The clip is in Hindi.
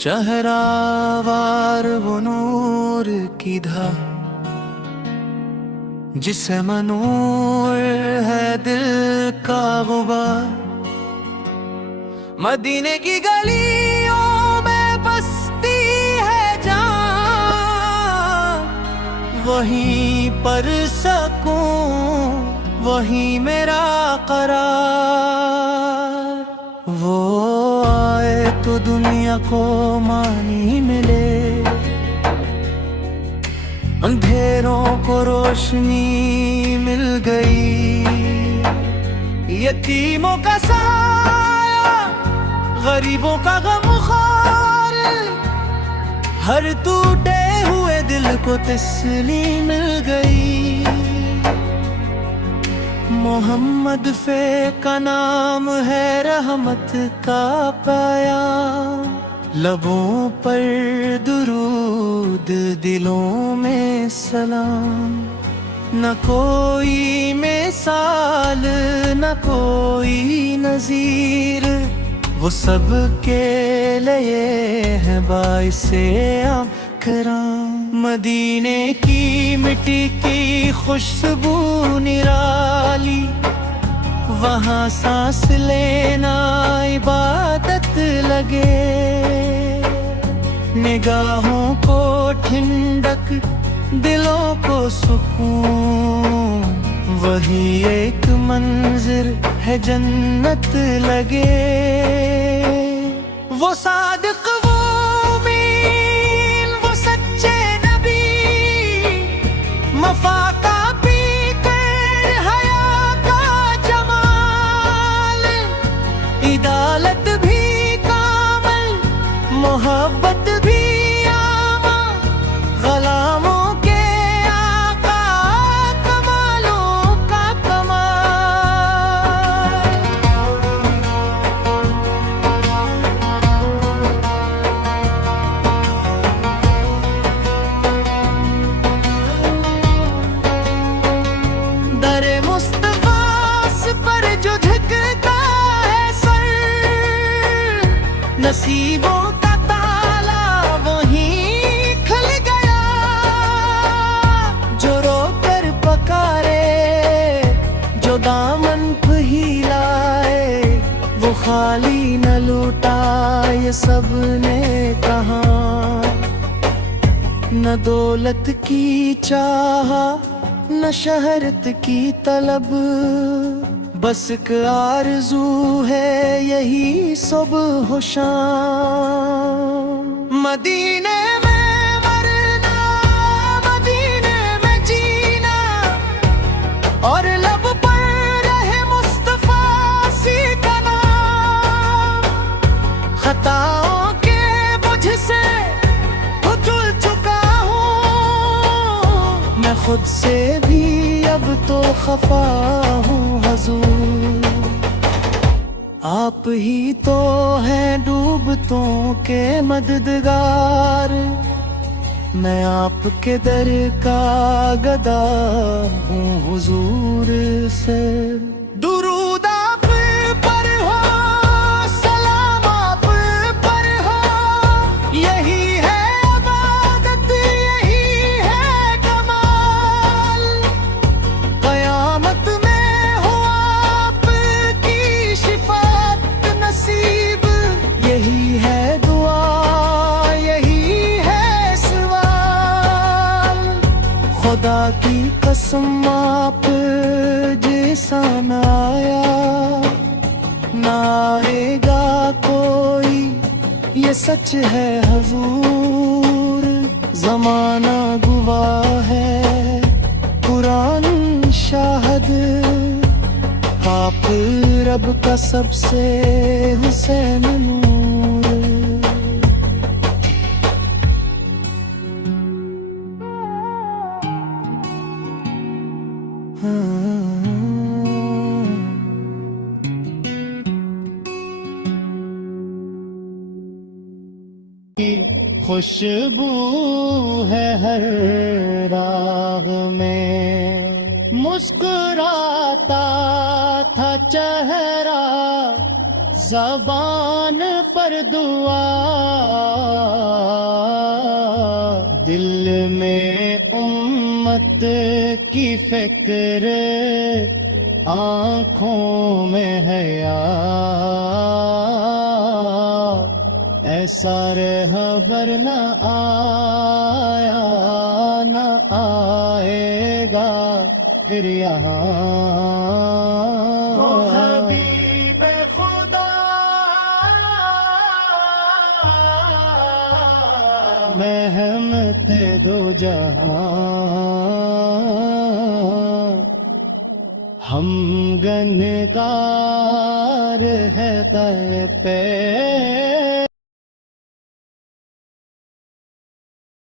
चेहरावार वो नूर की धा जिसे मनूर है दिल का गुबार। मदीने की गलियों में बसती है जान, वहीं पर सकूं वहीं मेरा करार। वो आए तो दुनिया को मानी मिले, अंधेरों को रोशनी मिल गई। यतीमों का साया, गरीबों का गमखार, हर टूटे हुए दिल को तसल्ली मिल गई। मोहम्मद फे का नाम है रहमत का पैगाम, लबों पर दुरूद दिलों में सलाम। न कोई मिसाल न कोई नज़ीर, वो सब के लिए है बाइसे इकराम। मदीने की मिट्टी की खुशबू निराली, वहाँ सांस लेना इबादत लगे। निगाहों को ठंडक दिलों को सुकून, वही एक मंजिर है जन्नत लगे। वो सादिक वो मीन वो सच्चे नबी, मफाका पीकर हया का जमाल। इदालत भी कामल, मोहब्बत भी आमा, गलामों के आका कमालों का कमाल। दरे मुस्तफास पर जो झुकता है सर, नसीबों का ताला वहीं खुल गया। जो रोकर पकारे, जो दामन हिलाए, वो खाली न लूटा ये सब ने कहा। न दौलत की चाह न शहरत की तलब, बस एक आरज़ू है यही सुबह शाम। मदीने में मरना, मदीने में जीना, और लब पर रहे मुस्तफा सी का नाम। खताओं के बोझ से धुल चुका हूँ, मैं खुद से भी अब तो खफा हूँ हुजूर। आप ही तो हैं डूबतों के मददगार, मैं आपके दर का गदा हूँ हुजूर से। दुरूद आप पर हो, सलाम आप पर हो, यही है इबादत यही है कमाल। क़यामत में हो आपकी शिफाअत नसीब, यही है दुआ यही है सवाल। खुदा की कसम आप जैसा न आया न आएगा कोई, ये सच है हुजूर। ज़माना गवाह है, कुरान शाहिद, आप रब का सबसे हुसैन नूर। खुशबू है हर राग में, मुस्कुराता चेहरा ज़बान पर दुआ, दिल में उम्मत की फिक्र, आँखों में हया, ऐसा रहबर न आया न आएगा फिर यहाँ। वो हबीब खुदा रहमत दो जहां, हम गनकार है दर पे